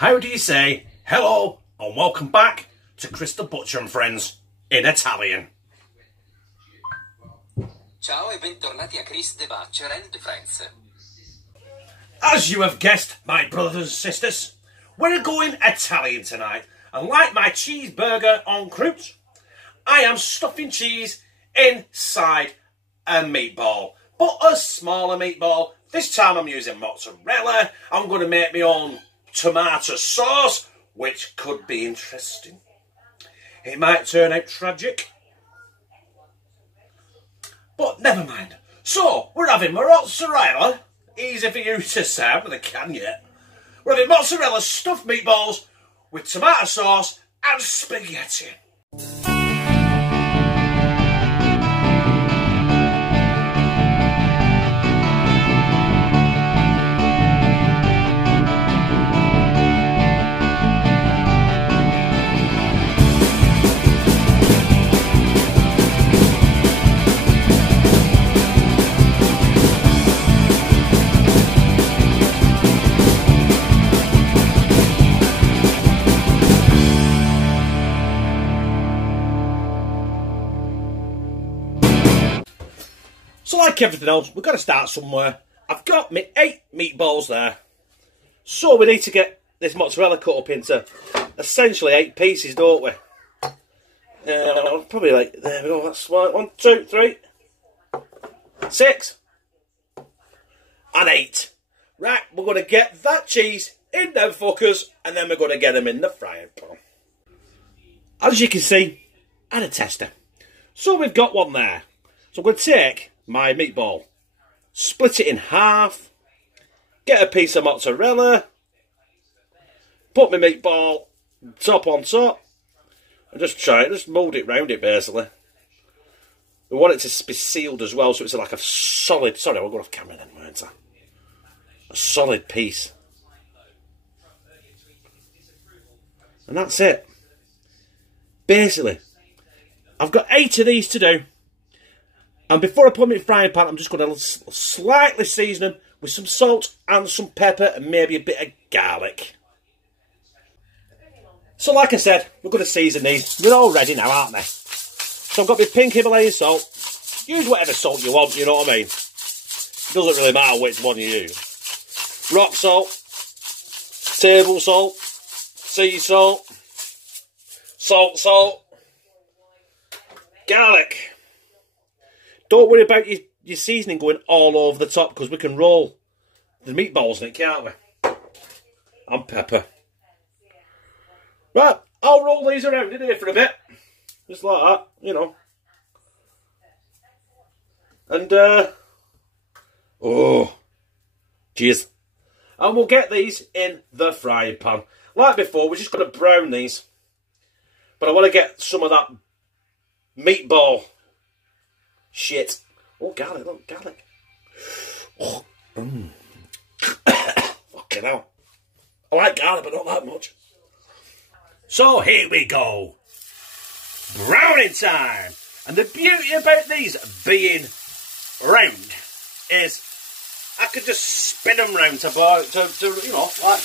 How do you say hello and welcome back to Chris the Butcher and Friends in Italian? Ciao e bentornati a Chris the Butcher and Friends. As you have guessed, my brothers and sisters, we're going Italian tonight, and like my cheeseburger en croûte, I am stuffing cheese inside a meatball, but a smaller meatball. This time I'm using mozzarella. I'm going to make my own tomato sauce, which could be interesting. It might turn out tragic, but never mind. So, we're having mozzarella. Easy for you to say, I haven't can yet. We're having mozzarella stuffed meatballs with tomato sauce and spaghetti. So like everything else, we've got to start somewhere. I've got my 8 meatballs there. So we need to get this mozzarella cut up into essentially 8 pieces, don't we? Probably like, there we go, that's 1, 2, 3, 6, and 8. Right, we're going to get that cheese in them fuckers, and then we're going to get them in the frying pan. As you can see, and a tester. So we've got one there. So I'm going to take my meatball, split it in half, get a piece of mozzarella, put my meatball top on top, and just mould it round it basically. We want it to be sealed as well, so it's like a solid, sorry, I'll go off camera then, won't I? A solid piece. And that's it. Basically, I've got 8 of these to do. And before I put them in the frying pan, I'm just going to slightly season them with some salt and some pepper and maybe a bit of garlic. So like I said, we're going to season these. They're all ready now, aren't they? So I've got my pink Himalayan salt. Use whatever salt you want, you know what I mean? It doesn't really matter which one you use. Rock salt, table salt, sea salt, salt, garlic. Don't worry about your seasoning going all over the top, because we can roll the meatballs in it, can't we? And pepper. Right, I'll roll these around in here for a bit. Just like that, you know. And, oh, cheers. And we'll get these in the frying pan. Like before, we're just going to brown these. But I want to get some of that meatball shit. Oh, garlic, look, garlic. Oh, fucking hell. I like garlic, but not that much. So here we go. Browning time. And the beauty about these being round is I could just spin them round to you know, like.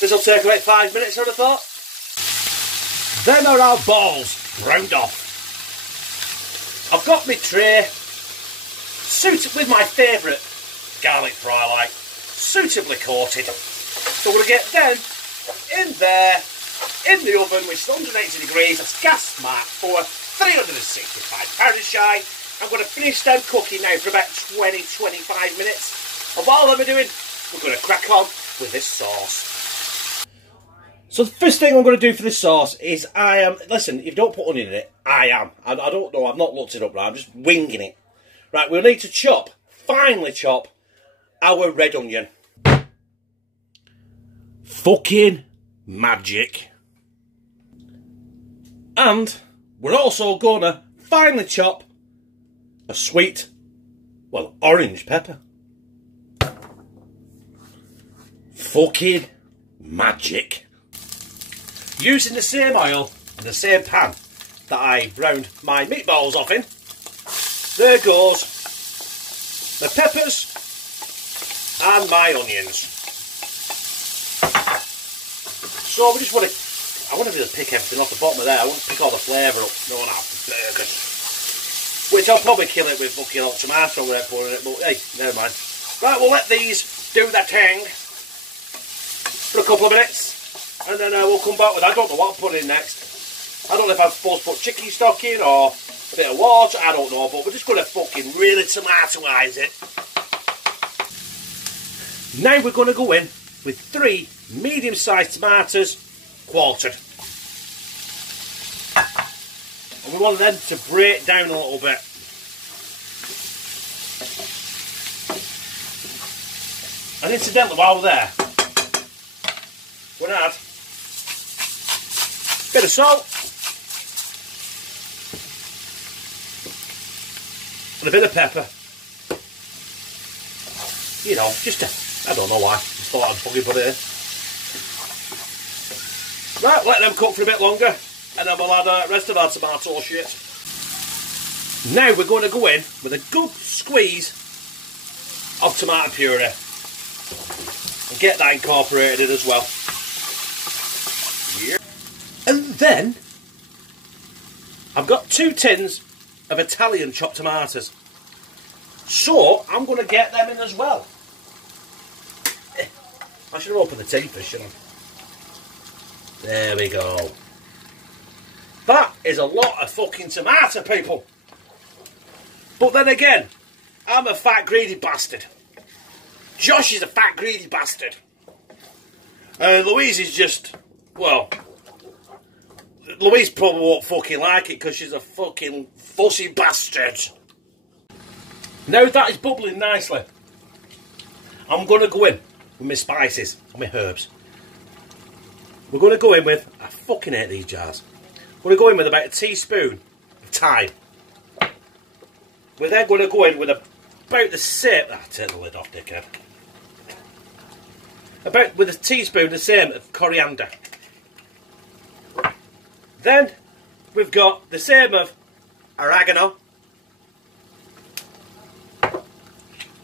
This will take about 5 minutes, I would have thought. Then are our balls browned off. I've got my tray suited with my favourite garlic fry, like suitably coated. So we're going to get them in there, in the oven, which is 180 degrees, that's gas smart for 365 Fahrenheit. I'm going to finish them cooking now for about 20-25 minutes. And while I'm doing, we're going to crack on with this sauce. So the first thing I'm going to do for this sauce is listen, if you don't put onion in it, I don't know, I've not looked it up right, I'm just winging it. Right, we'll need to finely chop our red onion. Fucking magic. And we're also going to finely chop a sweet, well, orange pepper. Fucking magic. Using the same oil and the same pan that I browned my meatballs off in, there goes the peppers and my onions. So we just want to, I want to just pick everything off the bottom of there. I want to pick all the flavour up. No, no, burgers. Which I'll probably kill it with fucking hot tomato without pouring it, but hey, never mind. Right, we'll let these do their thing for a couple of minutes. And then we'll come back with, I don't know what I'm putting in next. I don't know if I'm supposed to put chicken stock in or a bit of water, I don't know, but we're just going to fucking really tomatoise it. Now we're going to go in with 3 medium-sized tomatoes, quartered. And we want them to break down a little bit. And incidentally, while we're there, we're going to add a bit of salt and a bit of pepper. You know, just I don't know why. I just thought I'd fucking put it in. Right, let them cook for a bit longer, and then we'll add the rest of our tomato shit. Now we're going to go in with a good squeeze of tomato puree and get that incorporated as well. Yeah. And then I've got 2 tins of Italian chopped tomatoes, so I'm going to get them in as well. I should have opened the tin first, shouldn't I? There we go. That is a lot of fucking tomato, people. But then again, I'm a fat greedy bastard. Josh is a fat greedy bastard. Louise is just, well, Louise probably won't fucking like it because she's a fucking fussy bastard. Now that is bubbling nicely, I'm going to go in with my spices and my herbs. We're going to go in with, I fucking hate these jars. We're going to go in with about a teaspoon of thyme. We're then going to go in with about the same, take the lid off, dickhead. About with a teaspoon the same of coriander. Then we've got the same of oregano.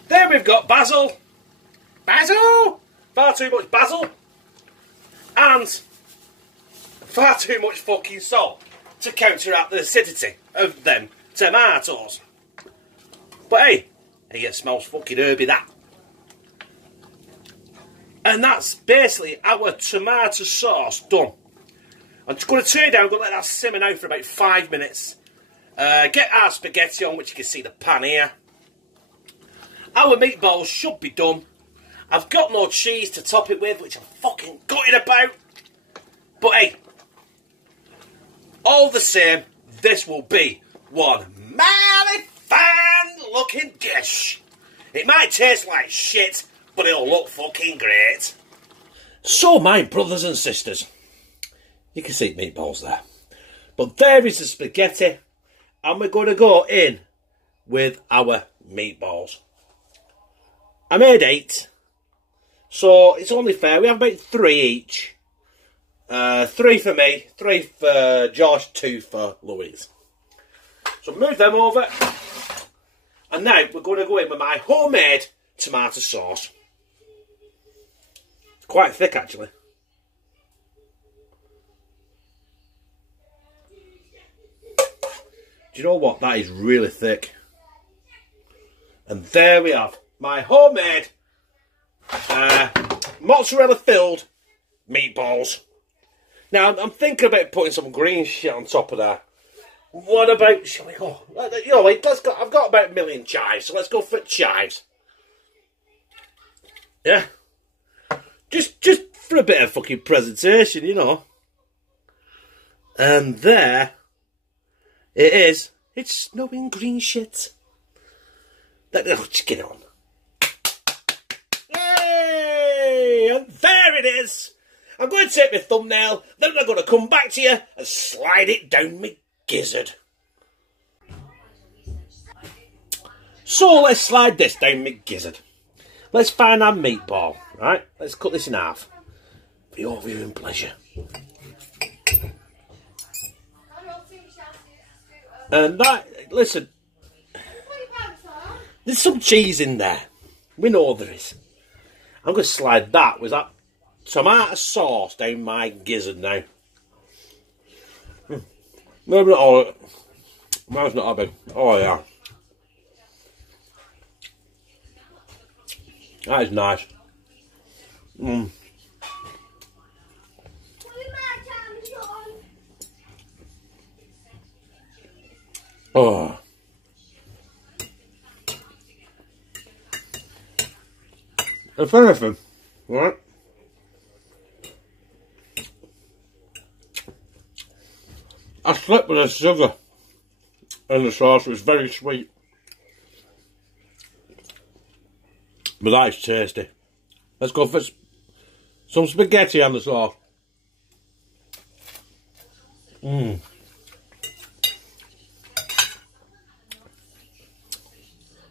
Then we've got basil. Basil! Far too much basil. And far too much fucking salt to counteract the acidity of them tomatoes. But hey, it smells fucking herby, that. And that's basically our tomato sauce done. I'm just going to turn it down, I'm going to let that simmer now for about 5 minutes. Get our spaghetti on, which you can see the pan here. Our meatballs should be done. I've got no cheese to top it with, which I'm fucking gutted about. But hey, all the same, this will be one mighty fine looking dish. It might taste like shit, but it'll look fucking great. So my brothers and sisters, you can see meatballs there. But there is the spaghetti, and we're going to go in with our meatballs. I made 8, so it's only fair. We have about 3 each. 3 for me, 3 for Josh, 2 for Louise. So move them over. And now we're going to go in with my homemade tomato sauce. It's quite thick, actually. Do you know what? That is really thick. And there we have my homemade mozzarella filled meatballs. Now I'm thinking about putting some green shit on top of that. What about, shall we go? You know, let's go. I've got about 1 million chives, so let's go for chives. Yeah, just for a bit of fucking presentation, you know. And there it is. It's snowing green shit. Just get it on. Yay! And there it is. I'm going to take my thumbnail, then I'm going to come back to you and slide it down my gizzard. So let's slide this down my gizzard. Let's find our meatball, right? Let's cut this in half for your viewing pleasure. And that, listen, there's some cheese in there. We know there is. I'm going to slide that with that tomato sauce down my gizzard now. Maybe not all of it. Mine's not that big. Oh yeah. That is nice. Oh. If anything, right? I slept with the sugar in the sauce. It was very sweet. But that is tasty. Let's go for some spaghetti on the sauce.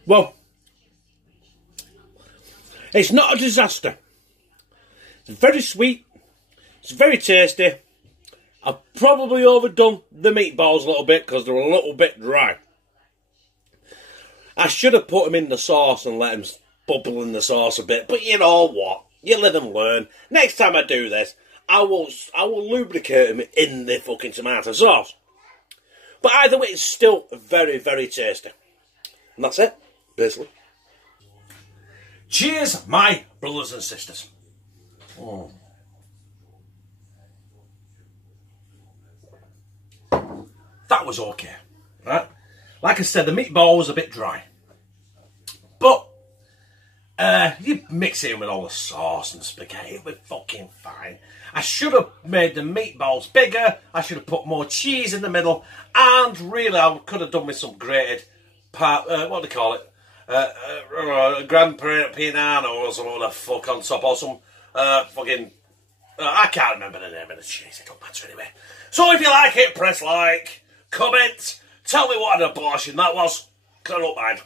Well, it's not a disaster. It's very sweet. It's very tasty. I've probably overdone the meatballs a little bit because they're a little bit dry. I should have put them in the sauce and let them bubble in the sauce a bit. But you know what? You live and learn. Next time I do this, I will lubricate them in the fucking tomato sauce. But either way, it's still very, very tasty. And that's it, basically. Cheers, my brothers and sisters. That was okay, right? Like I said, the meatball was a bit dry. But, you mix it in with all the sauce and spaghetti, it was fucking fine. I should have made the meatballs bigger, I should have put more cheese in the middle, and really I could have done with some grated, what do they call it? Gran Piano or something the fuck on top, or some fucking, I can't remember the name of the cheese, it don't matter anyway. So if you like it, press like, comment, tell me what an abortion that was, because I don't mind.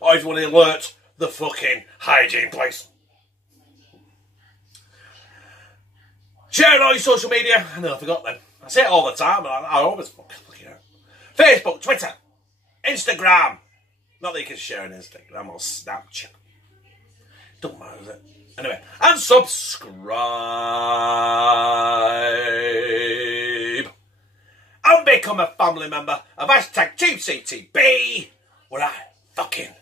Or if you want to alert the fucking hygiene place. Share it on your social media. I know I forgot them. I say it all the time, and I always fucking look at it. Facebook, Twitter, Instagram. Not that you can share on Instagram or Snapchat. Don't matter, does it? Anyway, and subscribe. And become a family member of #TeamCTB, where I fucking